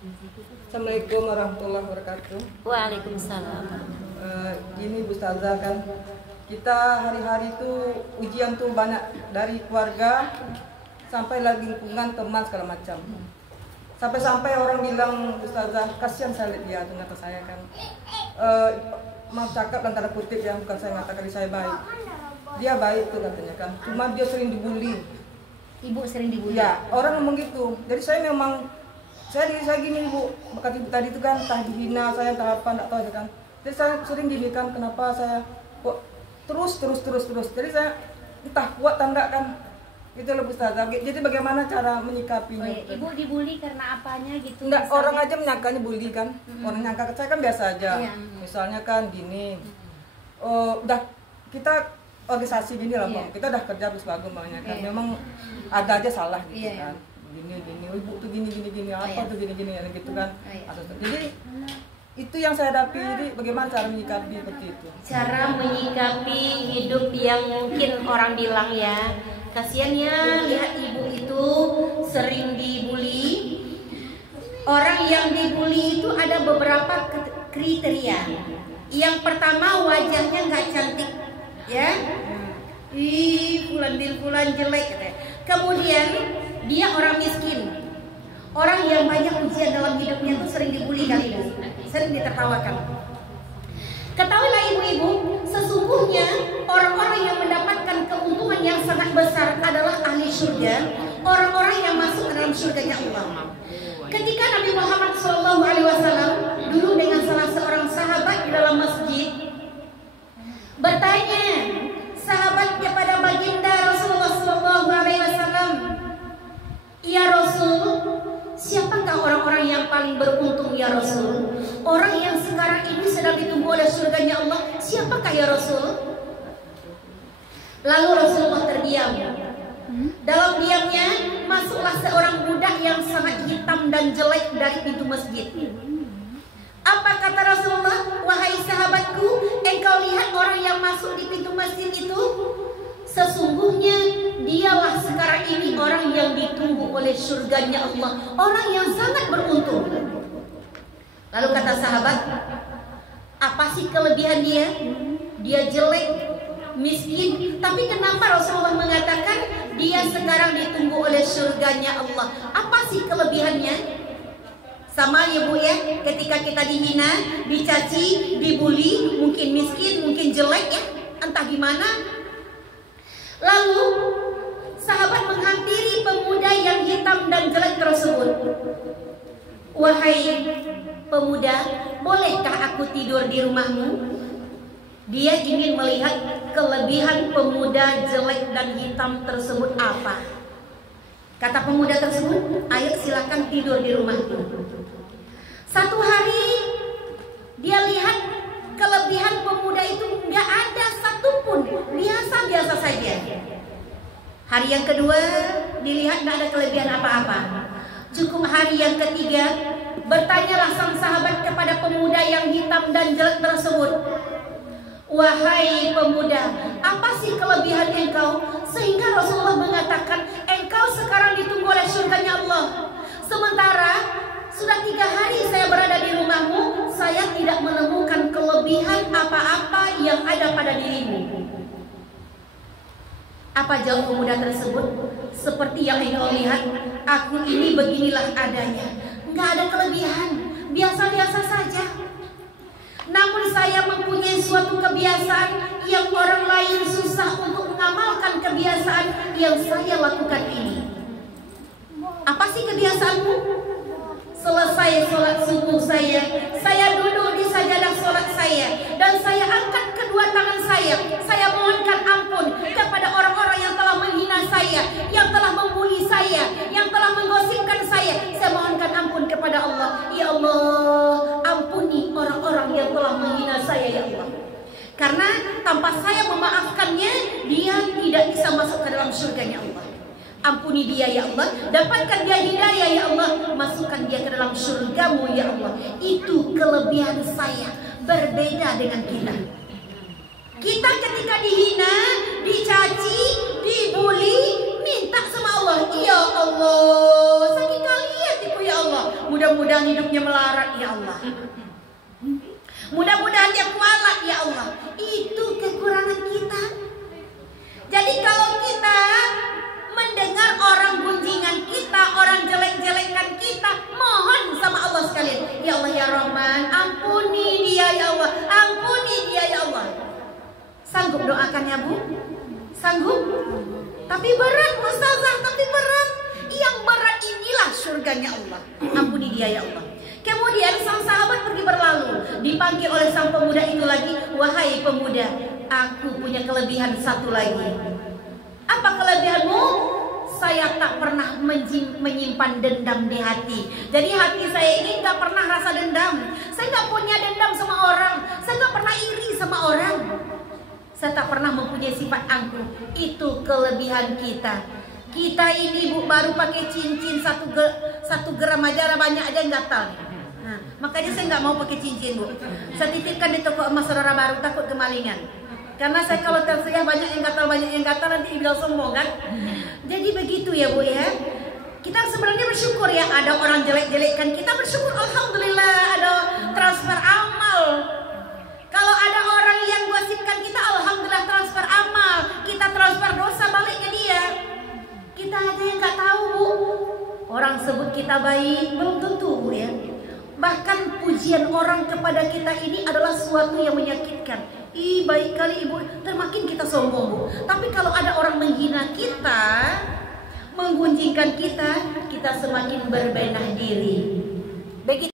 Assalamualaikum warahmatullahi wabarakatuh. Waalaikumsalam. Ini Bu Ustazah kan, kita hari-hari itu ujian tuh banyak, dari keluarga sampai lagi lingkungan, teman segala macam. Sampai-sampai orang bilang, Bu Ustazah, kasihan saya lihat dia, ternyata saya kan maaf cakap dan tanda kutip ya, bukan saya mengatakan saya baik. Dia baik tuh katanya kan, cuma dia sering dibully. Ibu sering dibully? Ya, orang ngomong gitu. Jadi saya memang diri saya gini Bu, kata ibu tadi itu kan entah dihina saya entah apa enggak tahu ya kan. Jadi saya sering gini kan, kenapa saya kok terus. Jadi saya entah kuat tanda kan. Itu loh Ustazah. Jadi bagaimana cara menyikapinya? Oh, iya. Ibu dibully karena apanya gitu? Enggak, misalnya? orang aja menyangkanya bully kan. Orang nyangka saya kan biasa aja. Iya. Misalnya kan gini. Udah kita organisasi gini lah, Bang. Kita udah kerja bagus banyak kan. Iya. Memang ada aja salah gitu Iya. kan. Gini, ibu tuh gini apa tuh gini gitu kan. Jadi itu yang saya hadapi. Jadi bagaimana cara menyikapi seperti itu? Cara menyikapi hidup yang mungkin orang bilang ya, kasihan ya lihat ibu itu sering dibully. Orang yang dibully itu ada beberapa kriteria. Yang pertama, wajahnya nggak cantik, ya. Fulan jelek. Kemudian dia orang miskin, orang yang banyak ujian dalam hidupnya itu sering dibully kali ibu, sering ditertawakan. Ketahuilah ibu-ibu, sesungguhnya orang-orang yang mendapatkan keuntungan yang sangat besar adalah ahli surga, orang-orang yang masuk ke dalam surganya Allah. Ketika Nabi Muhammad SAW dulu dengan salah seorang sahabat di dalam masjid bertanya, sahabat kepada baginda Rasulullah SAW, ya Rasul, siapakah orang-orang yang paling beruntung ya Rasul? Orang yang sekarang ini sedang ditunggu oleh surganya Allah, siapakah ya Rasul? Lalu Rasulullah terdiam. Dalam diamnya masuklah seorang budak yang sangat hitam dan jelek dari pintu masjid. Apa kata Rasulullah? Wahai sahabatku, engkau lihat orang yang masuk di pintu masjid itu? Sesungguhnya dialah sekarang ini orang yang ditunggu oleh surganya Allah, orang yang sangat beruntung. Lalu kata sahabat, apa sih kelebihan dia? Dia jelek, miskin, tapi kenapa Rasulullah mengatakan dia sekarang ditunggu oleh surganya Allah? Apa sih kelebihannya? Sama ya Bu ya, ketika kita dihina, dicaci, dibully, mungkin miskin, mungkin jelek ya, entah gimana. Lalu sahabat menghampiri pemuda yang hitam dan jelek tersebut. Wahai pemuda, bolehkah aku tidur di rumahmu? Dia ingin melihat kelebihan pemuda jelek dan hitam tersebut apa. Kata pemuda tersebut, ayo silakan tidur di rumahku. Satu hari dia lihat kelebihan pemuda itu nggak ada satupun, biasa-biasa saja. Hari yang kedua dilihat nggak ada kelebihan apa-apa. Cukup hari yang ketiga, bertanyalah sang sahabat kepada pemuda yang hitam dan jelek tersebut. Wahai pemuda, apa sih kelebihan engkau? Sehingga Rasulullah mengatakan, engkau sekarang ditunggu oleh surganya Allah. Sementara sudah 3 hari saya berada di rumahmu, saya tidak menemukan kelebihan apa-apa yang ada pada dirimu. Apa jawab pemuda tersebut? Seperti yang engkau lihat, aku ini beginilah adanya. Nggak ada kelebihan, biasa-biasa saja. Namun saya mempunyai suatu kebiasaan yang orang lain susah untuk mengamalkan kebiasaan yang saya lakukan ini. Apa sih kebiasaanmu? Selesai sholat subuh saya duduk di sajadah sholat saya, dan saya angkat kedua tangan saya mohonkan ampun kepada orang-orang yang telah menghina saya, yang telah membuli saya, yang telah menggosipkan saya mohonkan ampun kepada Allah. Ya Allah, ampuni orang-orang yang telah menghina saya ya Allah. Karena tanpa saya memaafkannya, dia tidak bisa masuk ke dalam surganya Allah. Ampuni dia ya Allah, dapatkan dia hidayah ya Allah, masukkan dia ke dalam surgamu ya Allah. Itu kelebihan saya, berbeda dengan kita. Kita ketika dihina, dicaci, dibully, minta sama Allah, ya Allah, sakit kali hatiku ya Allah. mudah-mudahan hidupnya melarat ya Allah. Mudah-mudahan dia kualat ya Allah. Itu kekurangan kita. Jadi kalau kita mendengar orang gunjingan kita, orang jelek-jelekan kita, mohon sama Allah sekalian, ya Allah ya Rahman, ampuni dia ya Allah, ampuni dia ya Allah. Sanggup doakan ya Bu? Sanggup? Tapi berat Ustazah, tapi berat. Yang berat inilah surganya Allah. Ampuni dia ya Allah. Kemudian sang sahabat pergi berlalu, dipanggil oleh sang pemuda itu lagi, wahai pemuda, aku punya kelebihan satu lagi. Apa kelebihanmu? Saya tak pernah menyimpan dendam di hati. Jadi hati saya ini gak pernah rasa dendam. Saya gak punya dendam sama orang. Saya gak pernah iri sama orang. Saya tak pernah mempunyai sifat angkuh. Itu kelebihan kita. Kita ini Bu baru pakai cincin 1 gram aja banyak aja yang gatal. Nah, makanya saya nggak mau pakai cincin Bu. Saya titipkan di toko emas saudara baru, takut kemalingan. Karena saya kalau tersedia banyak yang gatal nanti dibilang sombong kan. Jadi begitu ya Bu ya. Kita sebenarnya bersyukur ya, ada orang jelek-jelekkan kita, bersyukur alhamdulillah ada transfer amal. Kalau ada orang yang gosipkan kita, alhamdulillah transfer amal. Kita transfer dosa balik ke dia. Kita aja yang nggak tahu Bu. Orang sebut kita baik belum tentu Bu ya. Bahkan pujian orang kepada kita ini adalah suatu yang menyakitkan. Ih baik kali Ibu, termakin kita sombong Bu. Tapi kalau ada orang menghina kita, menggunjingkan kita, kita semakin berbenah diri. Begitu.